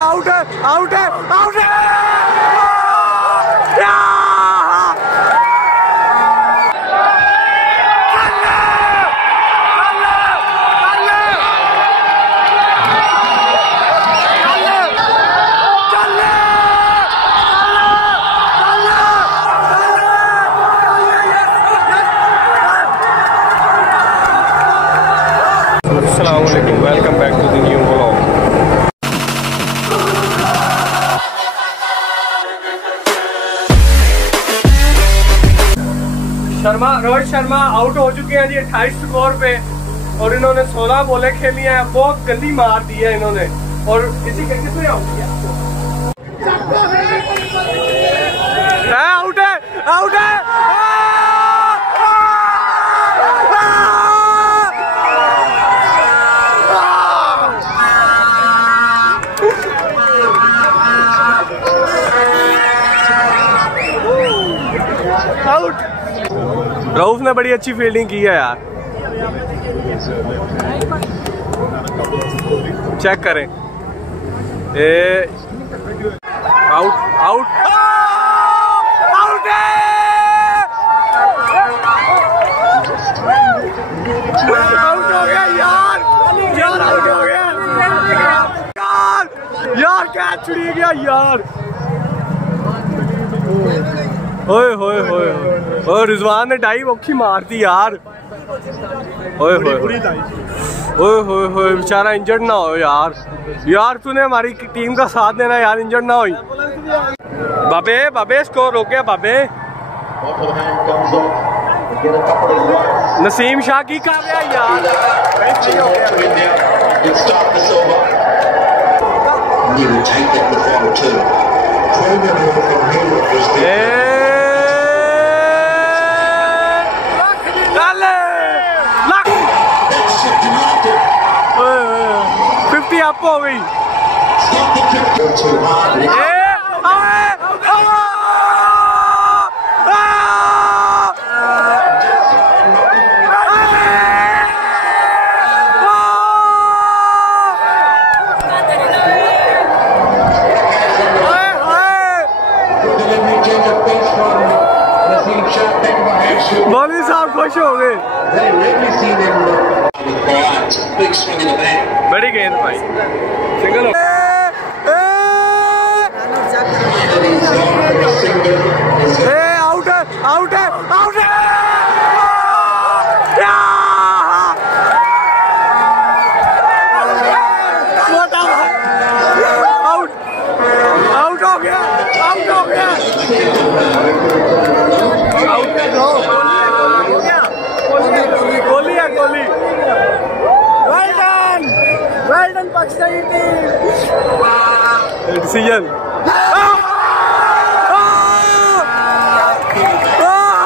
Out है, out है, out है। Assalamualaikum, welcome back to the new vlog. Rohit Sharma out हो चुके हैं जी 28 स्कोर पे, और इन्होंने 16 बॉलें खेली हैं। बहुत गंदी मार दी है इन्होंने, और इसी के किसने आउट किया? आउट है, आउट है। आउट। रऊफ ने बड़ी अच्छी फील्डिंग की है यार, चेक करें। आउट, आउट, आउट है। आउट हो गया यार, यार आउट हो गया यार, यार कैच छुड़ी गया यार। ओए होए होए, और रिजवान ने डाइव औखी मार दी यार। ओए होए ओए होए होए, बेचारा इंजर्ड ना हो यार। यार तूने हमारी टीम का साथ देना यार, इंजर्ड ना हो। बाबे बाबे स्कोर हो गया बाबे। नसीम शाह की कर गया यार। अप हो गई। मौलवी साहब खुश हो गए। बड़ी गेंद भाई, सिंगल हो। आउट है, आउट है, आउट है। आउट, आउट हो गया, आउट हो गया। आउट है, कोहली है, Kohli. Well done Pakistani team. Decision.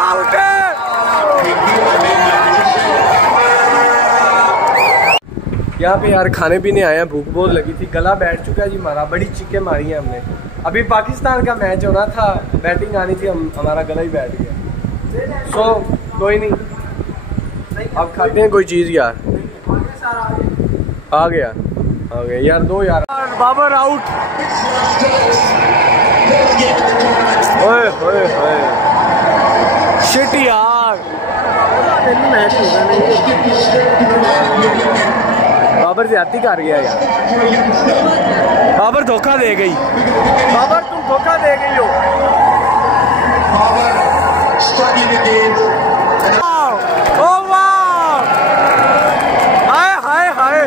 Out है। यहाँ पे यार खाने पीने आए हैं, भूख बहुत लगी थी, गला बैठ चुका है जी हमारा, बड़ी चिक्के मारी हैं हमने। अभी पाकिस्तान का मैच होना था, बैटिंग आनी थी, हमारा गला ही बैठ गया। सो कोई नहीं, अब खाते हैं कोई चीज़ यार। आ गया यार, दो यार। बाबर आउट। ओए ओए ओए, शिट यार। बाबर ज्यादती कर गया यार, बाबर धोखा दे गई। बाबर तुम धोखा दे गई हो। ओ वाह, हाय हाय हाय।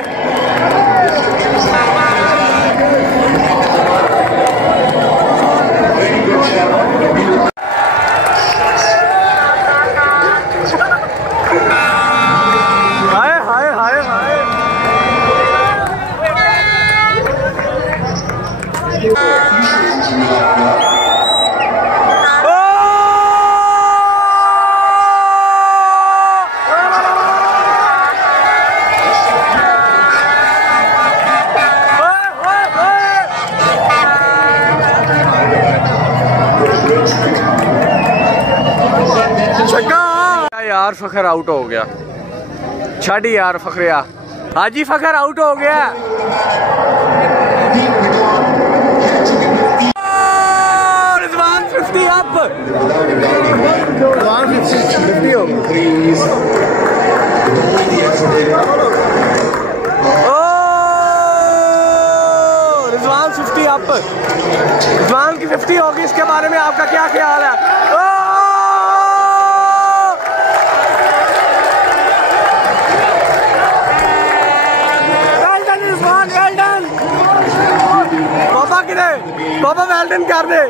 यार फखर आउट हो गया। छड़ यार फखरिया, हाजी फखर आउट हो गया। रिजवान 50 अप, रिजवान की 50 होगी, इसके बारे में आपका क्या ख्याल है? पापा किधर? पापा वेल्डन कर दे।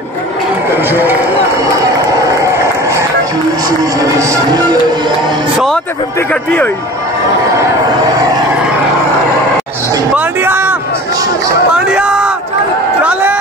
100 ते 50 कट्ठी हुई। पांड्या पांड्या चले।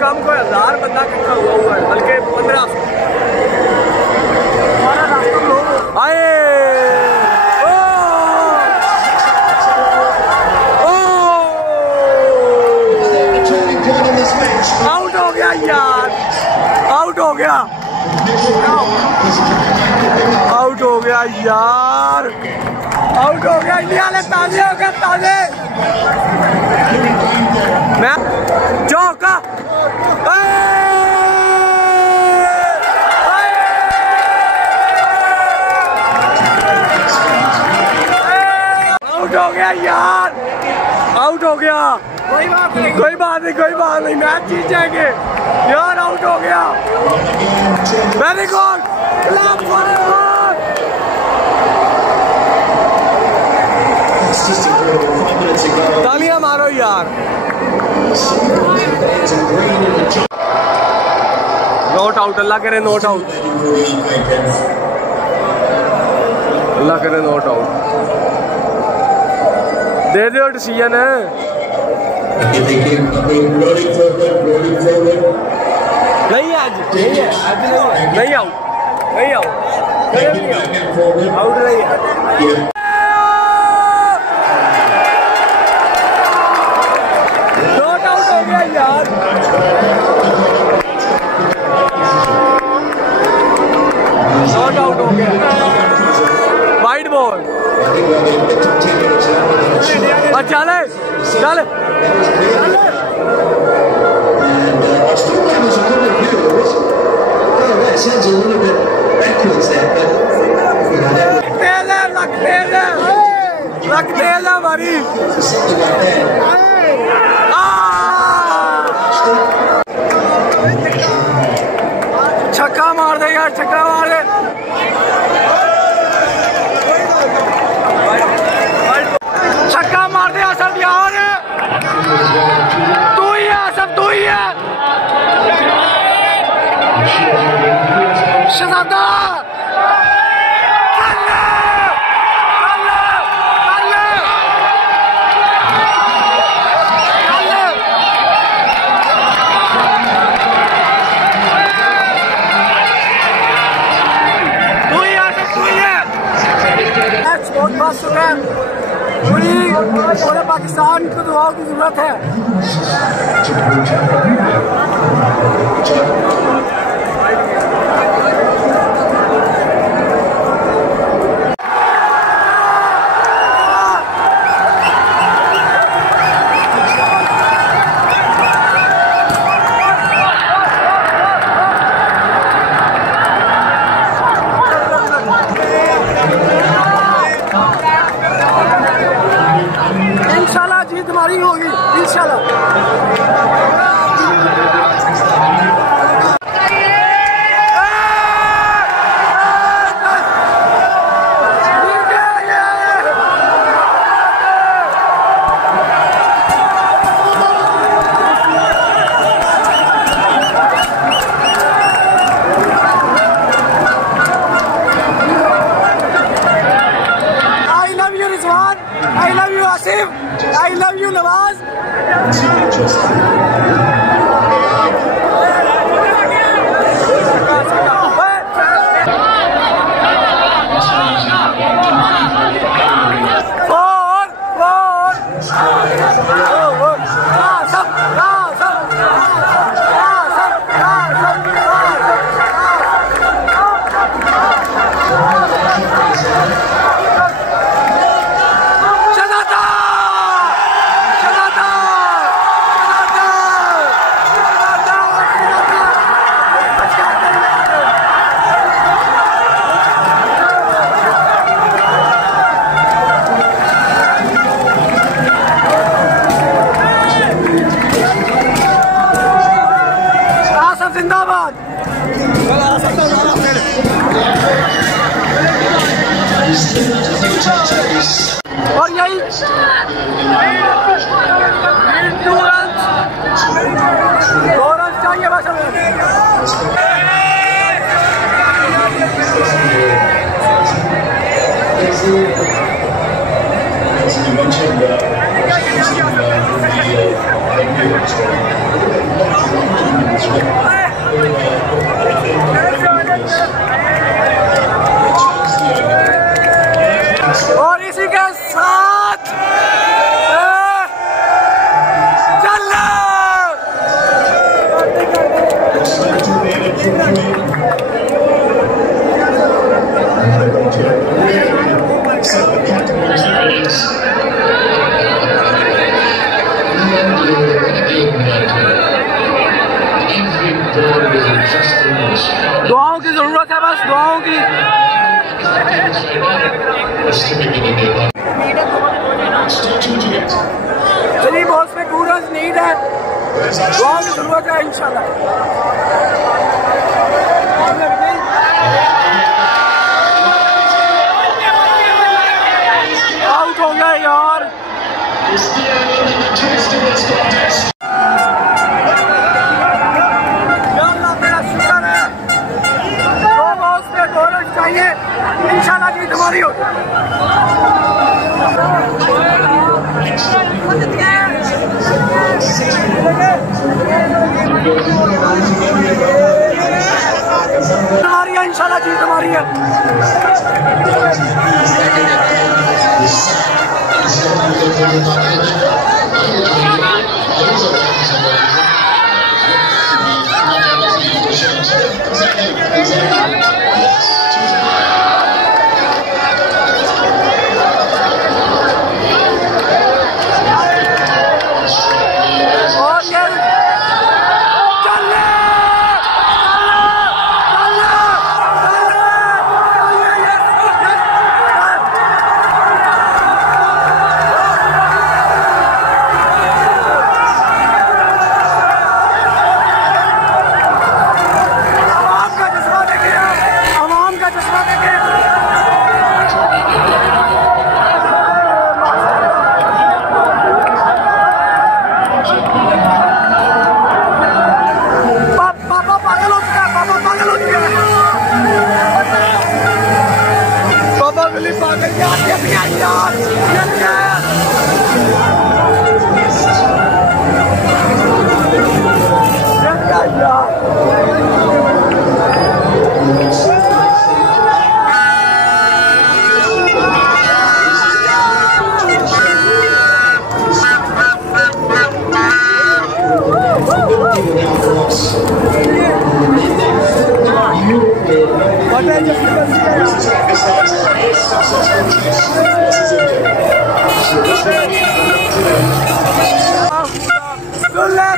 कम को 1000 बंदा इकट्ठा हुआ है, बल्कि 1500 आए। आउट हो गया यार, आउट हो गया, आउट हो गया यार, आउट हो गया। इंडिया ने ताजे हो गया, ताजे। मैं चौका आउट हो गया यार, आउट हो गया। कोई बात नहीं, कोई बात नहीं, कोई बात नहीं, मैच जीत जाएंगे यार। आउट हो गया, वेरी गुड, तालियां मारो यार। नॉट आउट, अल्लाह करे नॉट आउट, अल्लाह करे नॉट आउट। दे दो डिसीजन है। नहीं है आज, नहीं है आज, नहीं आउट, नहीं आउट, आउट नहीं है। नॉट आउट हो गया यार, नॉट आउट हो गया। वाइड बॉल, चले चले। हमारी छक्का मार दे यार, छक्का मार दे। छक्का मार दे असद यार, तू ही है सब, तू ही है शहजादा। बहुत बात सुन रहे हैं, पूरे पाकिस्तान को दुआओं की जरूरत है। इंशाल्लाह जीत हमारी होगी, इंशाल्लाह। I love you Asif, I love you Nawaz। Four, four। और यही चाहिए बस और इसी के साथ दुआओं की जरूरत है, बस दुआओं की। चलिए बॉस में पूरा नीड है, दुआओं की जरूरत है इंशाल्लाह। आउट हो गया यार। इंशाल्लाह जीत हमारी होगी। हमारी है इंशाल्लाह जीत हमारी है।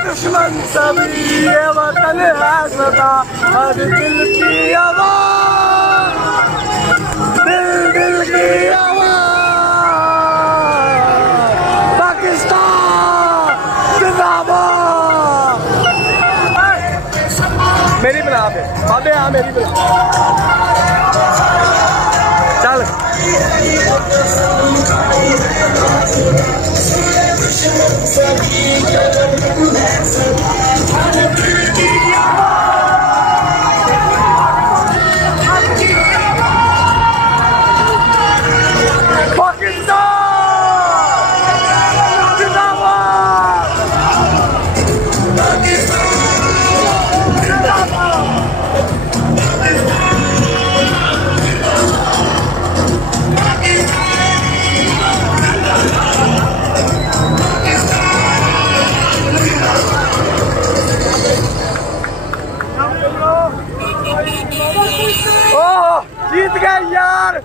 दुश्मन सभी ये वतन है सदा, हर दिल की आवाज़, दिल की आवाज़, पाकिस्तान जिंदाबाद। मेरी बना पे अबे हाँ मेरी बना चल। ओह जीत गए यार।